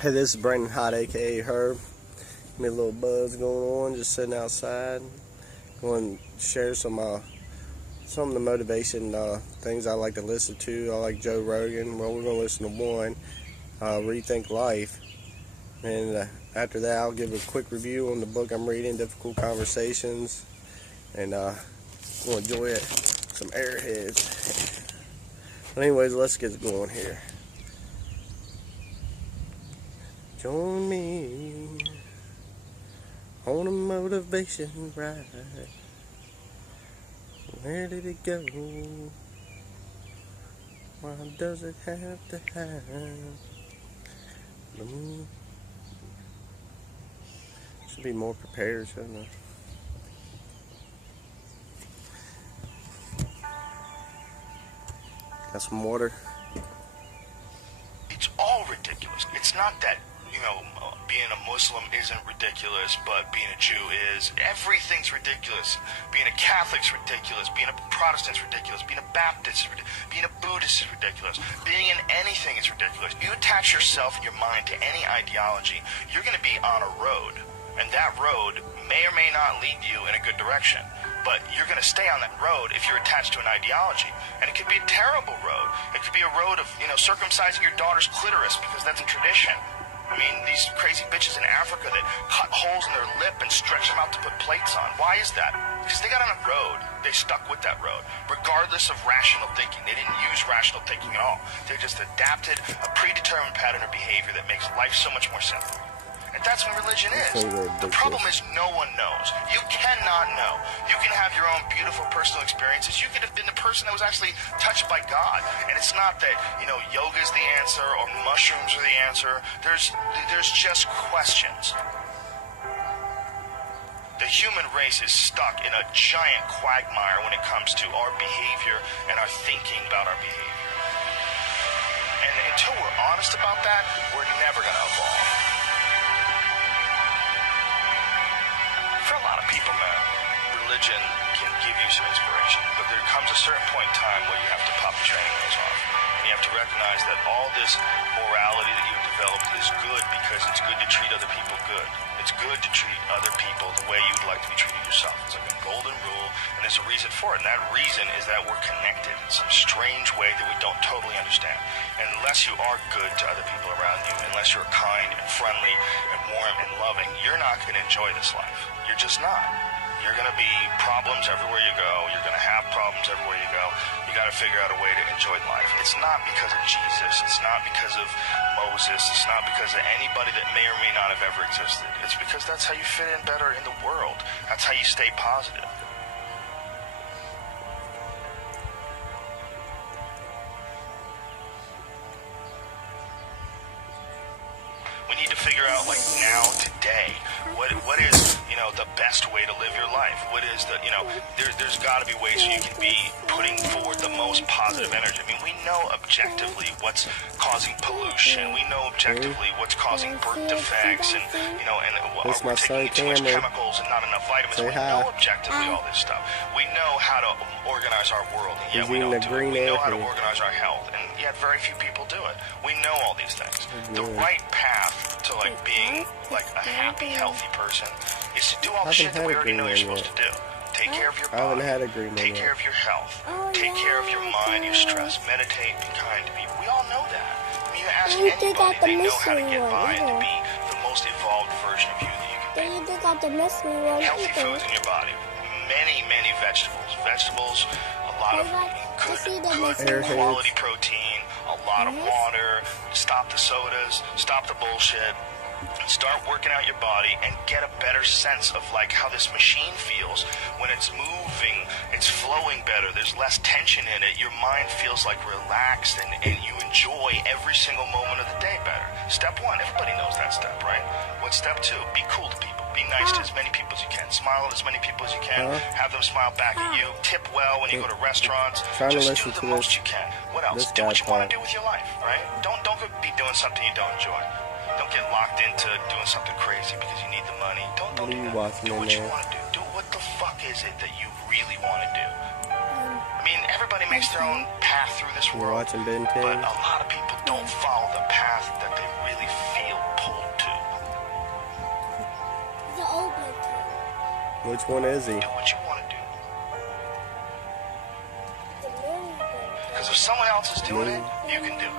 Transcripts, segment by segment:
Hey, this is Brandon Hot, aka Herb. Me a little buzz going on, just sitting outside. Going to share some of the motivation things I like to listen to. I like Joe Rogan. Well, we're going to listen to one, Rethink Life. And after that, I'll give a quick review on the book I'm reading, Difficult Conversations. And we'll enjoy it. Some airheads. But anyways, let's get going here. Join me on a motivation ride. Where did it go? Why does it have to have? Should be more prepared, shouldn't I? Got some water. It's all ridiculous. It's not that, being a Muslim isn't ridiculous, but being a Jew is. Everything's ridiculous. Being a Catholic's ridiculous. Being a Protestant's ridiculous. Being a Baptist is ridiculous. Being a Buddhist is ridiculous. Being in anything is ridiculous. You attach yourself and your mind to any ideology, you're going to be on a road. And that road may or may not lead you in a good direction. But you're going to stay on that road if you're attached to an ideology. And it could be a terrible road. It could be a road of, circumcising your daughter's clitoris because that's a tradition. I mean, these crazy bitches in Africa that cut holes in their lip and stretch them out to put plates on. Why is that? Because they got on a road. They stuck with that road, regardless of rational thinking. They didn't use rational thinking at all. They just adapted a predetermined pattern of behavior that makes life so much more simple. And that's what religion is. The problem is no one knows. You cannot know. You can have your own beautiful personal experiences. You could have been the person that was actually touched by God. And it's not that, yoga is the answer or mushrooms are the answer. There's just questions. The human race is stuck in a giant quagmire when it comes to our behavior and our thinking about our behavior. And until we're honest about that, we're never going to evolve. For a lot of people, man, religion can give you some inspiration, but there comes a certain point in time where you have to pop the training wheels off. And you have to recognize that all this morality that you've developed is good because it's good to treat other people good. It's good to treat other people the way you'd like to be treated yourself. It's like a golden rule, and there's a reason for it. And that reason is that we're connected in some strange way that we don't totally understand. And unless you are good to other people around you, unless you're kind and friendly and warm and loving, you're not going to enjoy this life. You're just not. You're going to be problems everywhere you go. You're going to have problems everywhere you go. You got to figure out a way to enjoy life. It's not because of Jesus. It's not because of Moses. It's not because of anybody that may or may not have ever existed. It's because that's how you fit in better in the world. That's how you stay positive. We need to figure out, now, today, what is, the best way to live your life? What is the, there's got to be ways so you can be putting forward the most positive energy. I mean, we know objectively what's causing pollution. We know objectively what's causing birth defects and, we're taking too much chemicals and not enough vitamins. We know objectively all this stuff. We know how to organize our world, and yet we don't do it. We know how to organize our health, and yet very few people do it. We know all these things. The right path to being a happy, healthy person is to do all the shit that we already know you're supposed to do. Take care of your body. Take care of your health. Take care of your mind, your stress. Meditate, be kind to people. We all know that. I mean, you ask anybody, they know how to get by and to be the most evolved version of you that you can be. Healthy foods in your body. Many, many vegetables. Vegetables, a lot of good quality protein, a lot of water. Stop the sodas. Stop the bullshit. Start working out your body and get a better sense of how this machine feels when it's moving, it's flowing better, there's less tension in it, your mind feels relaxed and you enjoy every single moment of the day better. Step one, everybody knows that step, right? What's step two? Be cool to people. Be nice to as many people as you can. Smile at as many people as you can. Have them smile back at you. Tip well when you go to restaurants. Just do the most you can. What else? Do what you want to do with your life, right? Don't be doing something you don't enjoy. Don't get locked into doing something crazy because you need the money. Don't do that. Do what you want to do. Do what the fuck is it that you really want to do? I mean, everybody makes their own path through this world, but a lot of people don't follow the path that they really feel Which one is he? Do what you want to do. Because if someone else is doing it, you can do it.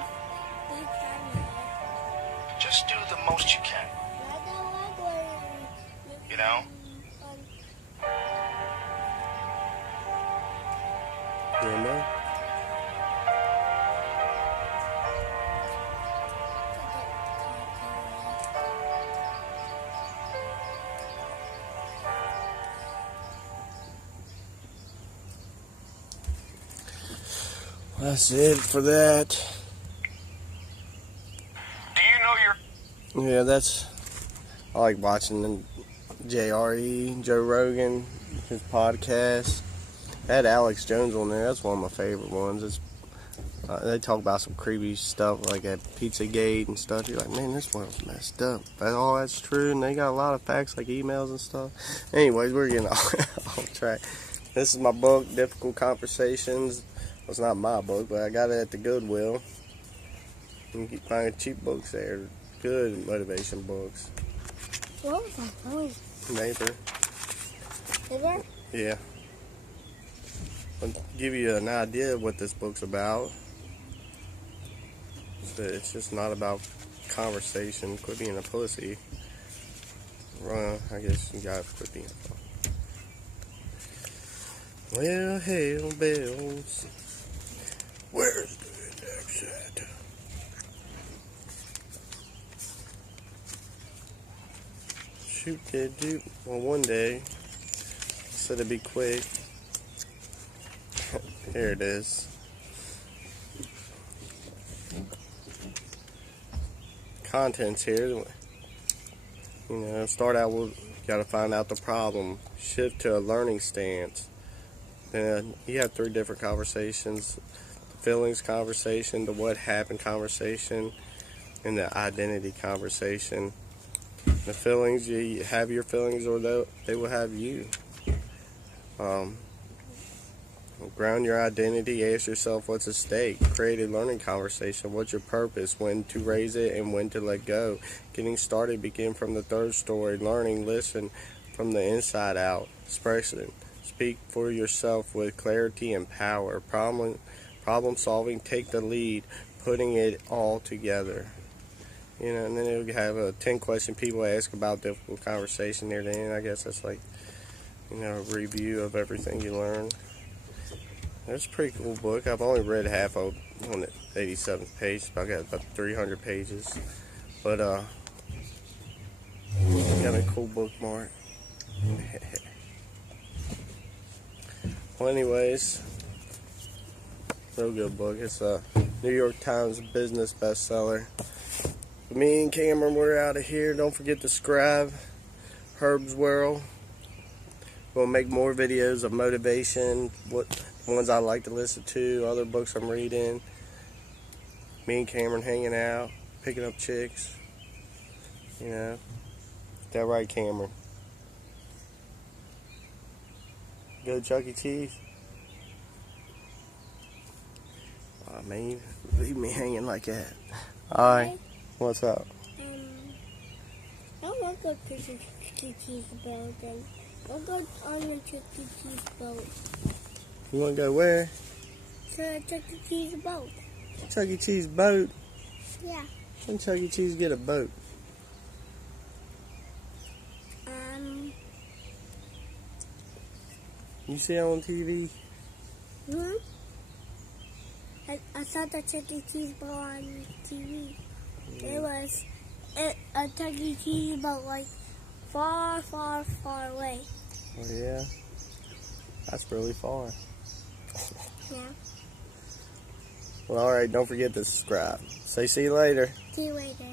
Just do the most you can. You know? You know? That's it for that. Do you know your... Yeah, I like watching JRE, Joe Rogan, his podcast. I had Alex Jones on there. That's one of my favorite ones. They talk about some creepy stuff like at Pizzagate and stuff. You're like, man, this world's messed up. But all that's true, and they got a lot of facts like emails and stuff. Anyways, we're getting off track. This is my book, Difficult Conversations. Well, it's not my book, but I got it at the Goodwill. You can find cheap books there. Good motivation books. What was that noise? Neighbor. Neighbor? Yeah. I'll give you an idea of what this book's about. It's just not about conversation. Quit being a pussy. Well, I guess you gotta quit being a pussy. Well, hell bells. Where's the index at? Shoot, did do. Well, one day, I said it'd be quick. Here it is. Contents here. You know, start out with, gotta find out the problem. Shift to a learning stance. And you have 3 different conversations. The feelings conversation, the what happened conversation, and the identity conversation. The feelings, you have your feelings or they will have you. Ground your identity, ask yourself what's at stake. Create a learning conversation. What's your purpose? When to raise it and when to let go. Getting started, begin from the 3rd story. Learning, listen from the inside out. Expression. Speak for yourself with clarity and power. Problem solving, take the lead. Putting it all together. You know, and then it'll have a 10-question people ask about difficult conversation near the end. I guess that's like, you know, a review of everything you learn. It's a pretty cool book. I've only read half of on the 87th page. I got about 300 pages. But, got a cool bookmark. Well, anyways, real good book. It's a New York Times business bestseller. Me and Cameron, we're out of here. Don't forget to subscribe. Herb's World. We'll make more videos of motivation, what ones I like to listen to, other books I'm reading. Me and Cameron hanging out, picking up chicks. You know, is that right, Cameron? Go to Chuck E. Cheese. Oh man, leave me hanging like that. Alright, what's up? I want to go to the Chuck E. Cheese building. I'll go on the Chuck E. Cheese boat. You want to go where? To the Chuck E. Cheese boat. Chuck E. Cheese boat? Yeah. When Chuck E. Cheese get a boat? You see it on TV? I saw the Chuck E. Cheese boat on TV. It was a Chuck E. Cheese boat like far, far, far away. Oh yeah? That's really far. Yeah. Well, alright, don't forget to subscribe. Say see you later. See you later.